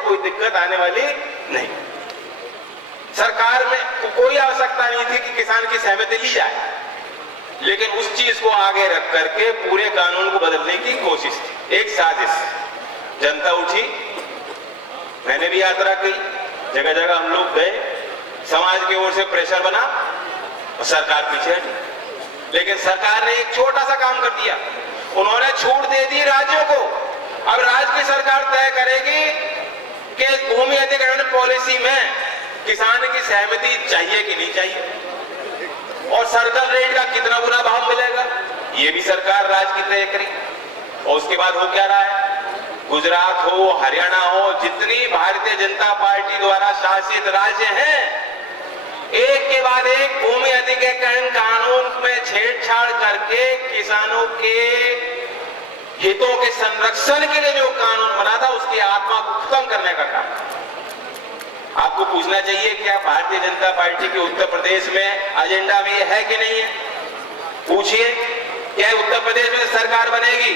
कोई दिक्कत आने वाली नहीं। सरकार में कोई आवश्यकता नहीं थी कि किसान की सहमति ली जाए, लेकिन उस चीज को आगे रख करके पूरे कानून को बदलने की कोशिश थी, एक साजिश। जनता उठी, मैंने भी यात्रा की, जगह जगह हम लोग गए, समाज की ओर से प्रेशर बना और सरकार पीछे हटी। लेकिन सरकार ने एक छोटा सा काम कर दिया, उन्होंने छूट दे दी राज्यों को। अब राज्य की सरकार तय करेगी कि भूमि अधिग्रहण पॉलिसी में किसान की सहमति चाहिए कि नहीं चाहिए, और सर्कल रेट का कितना गुना भाव मिलेगा, ये भी सरकार राज्य की तय करेगी। और उसके बाद हो क्या रहा है, गुजरात हो, हरियाणा हो, जितनी भारतीय जनता पार्टी द्वारा शासित राज्य हैं, एक के बाद एक भूमि अधिग्रहण कानून में छेड़छाड़ करके किसानों के हितों के संरक्षण के लिए जो कानून बना था उसकी आत्मा को खत्म करने का काम। आपको पूछना चाहिए क्या भारतीय जनता पार्टी के उत्तर प्रदेश में एजेंडा में ये है कि नहीं है? पूछिए, क्या उत्तर प्रदेश में सरकार बनेगी,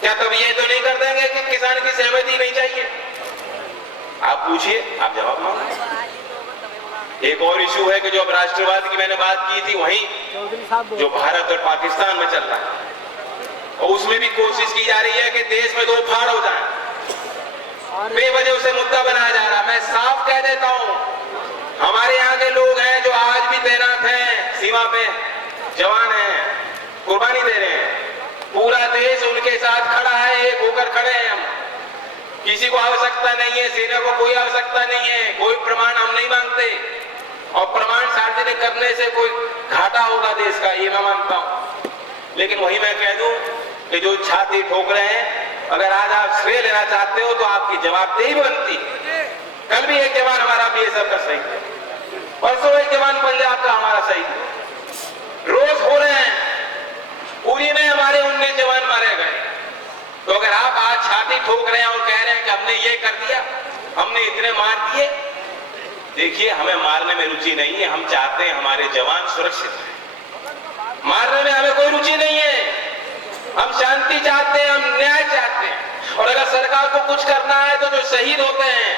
क्या तब ये तो नहीं कर देंगे कि किसान की सहमति नहीं चाहिए? आप पूछिए, आप जवाब मांगो। एक और इशू है कि जो अब राष्ट्रवाद की मैंने बात की थी, वहीं जो भारत और पाकिस्तान में चल रहा है, और उसमें भी कोशिश की जा रही है कि देश में दो फाड़ हो जाए, बेवजह उसे मुद्दा बनाया जा रहा है। मैं साफ कह देता हूं, हमारे यहाँ के लोग हैं जो आज भी तैनात हैं, सीमा पे जवान हैं, कुर्बानी दे रहे हैं, पूरा देश उनके साथ खड़ा है, एक होकर खड़े हैं हम। किसी को आवश्यकता नहीं है, सेना को कोई आवश्यकता नहीं है, कोई प्रमाण हम नहीं मांगते, और प्रमाण सार्वजनिक करने से कोई घाटा होगा देश का, ये मैं मानता हूं। लेकिन वही मैं कह दूं कि जो छाती ठोक रहे हैं, अगर आज आप श्रेय लेना चाहते हो तो आपकी जवाबदेही बनती। कल भी एक जवान हमारा बीएसएफ का शहीद है, परसों एक जवान पंजाब का हमारा शहीद है, रोज हो रहे हैं। उरी में हमारे 19 जवान मारे गए। तो अगर आप आज छाती ठोक रहे हैं और कह रहे हैं कि हमने ये कर दिया, हमने इतने मार दिए, देखिए हमें मारने में रुचि नहीं है, हम चाहते हैं हमारे जवान सुरक्षित रहें। मारने में हमें कोई रुचि नहीं है, हम शांति चाहते हैं, हम न्याय चाहते हैं। और अगर सरकार को कुछ करना है तो जो शहीद होते हैं,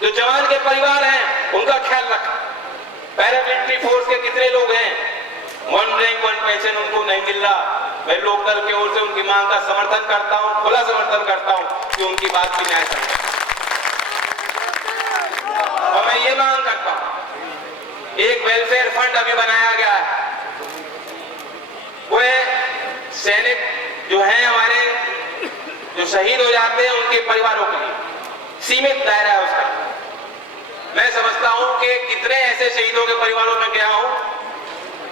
जो जवान के परिवार हैं, उनका ख्याल रखें। पैरामिलिट्री फोर्स के कितने लोग हैं, वन रैंक वन पेंशन उनको नहीं मिल रहा। मैं लोकदल की ओर से उनकी मांग का समर्थन करता हूं, खुला समर्थन करता हूं कि उनकी बात की न्याय समझे। और मैं ये मांग करता हूं, एक वेलफेयर फंड अभी बनाया गया है, वो सैनिक जो हैं हमारे, जो शहीद हो जाते हैं, उनके परिवारों के लिए सीमित दायरा है उसका। मैं समझता हूं कि कितने ऐसे शहीदों के परिवारों में गया हूं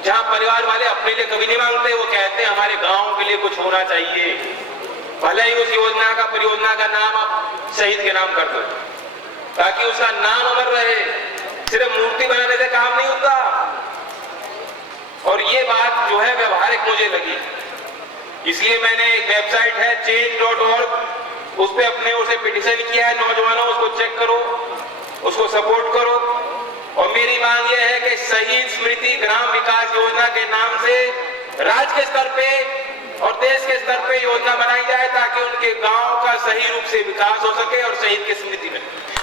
जहां परिवार वाले अपने लिए कभी नहीं मांगते, वो कहते हैं हमारे गांव के लिए कुछ होना चाहिए, भले ही उस योजना का, परियोजना का नाम आप शहीद के नाम कर दो, ताकि उसका नाम अमर रहे। सिर्फ मूर्ति बनाने से काम नहीं होता। और ये बात जो है व्यवहारिक मुझे लगी, इसलिए मैंने एक वेबसाइट है change.org, उस पर अपने ओर से पिटिशन किया है। नौजवानों, उसको चेक करो, उसको सपोर्ट करो। और मेरी मांग यह है कि शहीद स्मृति ग्राम विकास योजना के नाम से राज्य के स्तर पे और देश के स्तर पे योजना बनाई जाए, ताकि उनके गांव का सही रूप से विकास हो सके और शहीद की स्मृति में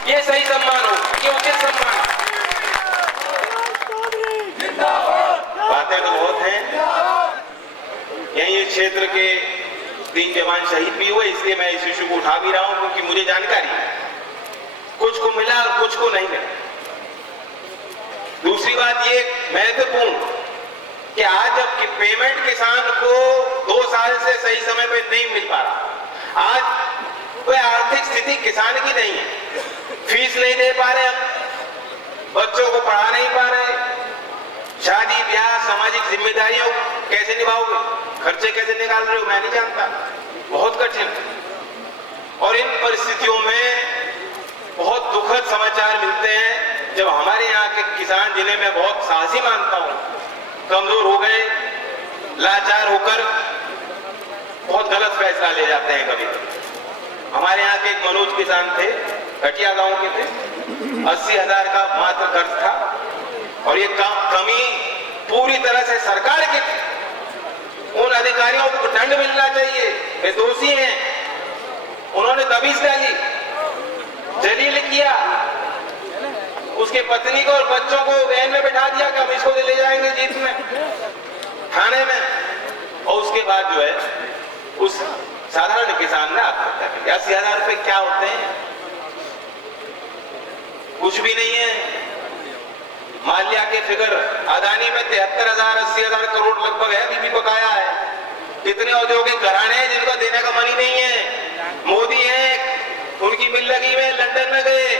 ये सही सम्मान हो, ये उचित सम्मान। बातें तो बहुत हैं, यही इस क्षेत्र के 3 जवान शहीद भी हुए, इसलिए मैं इस इशू को उठा भी रहा हूं, क्योंकि मुझे जानकारी है कुछ को मिला और कुछ को नहीं मिला। दूसरी बात ये महत्वपूर्ण कि आज जब कि पेमेंट किसान को 2 साल से सही समय पे नहीं मिल पा रहा, आज कोई आर्थिक स्थिति किसान की नहीं है, फीस नहीं दे पा रहे, बच्चों को पढ़ा नहीं पा रहे, शादी ब्याह सामाजिक जिम्मेदारियों कैसे निभाओगे, खर्चे कैसे निकाल रहे हो, मैं नहीं जानता, बहुत कठिन। और इन परिस्थितियों में बहुत दुखद समाचार मिलते हैं जब हमारे यहाँ के किसान, जिन्हें मैं बहुत साहसी मानता हूँ, कमजोर हो गए, लाचार होकर बहुत गलत फैसला ले जाते हैं। कभी हमारे यहाँ के एक मनोज किसान थे, कटिया गांव के थे, 80,000 का मात्र खर्च था, और ये कमी पूरी तरह से सरकार की थी। उन अधिकारियों को दंड मिलना चाहिए, वे दोषी हैं, उन्होंने दबिश डाली, जलील किया, उसके पत्नी को और बच्चों को वैन में बिठा दिया कि हम इसको ले जाएंगे जीत में, थाने में। और उसके बाद जो है उस साधारण किसान ने आत्महत्या की। 80,000 रुपए क्या होते हैं? कुछ भी नहीं है। माल्या के फिगर अदानी में 73,000 80,000 करोड़ लगभग है, अभी भी बकाया है। कितने औद्योगिक घराने हैं जिनको देने का मन ही नहीं है। मोदी है, उनकी मिल लगी में लंदन में गए,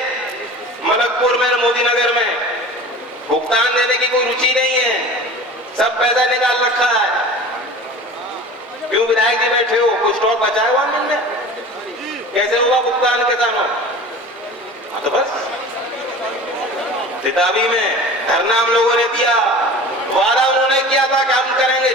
मलकपुर में, मोदी नगर में, भुगतान देने की कोई रुचि नहीं है, सब पैसा निकाल रखा है। क्यों विधायक जी बैठे हो? कोई स्टॉक बचा है वहां में? कैसे हुआ भुगतान किसानों? तो बस तिताबी में धरना हम लोगों ने दिया, वादा उन्होंने किया था कि हम करेंगे,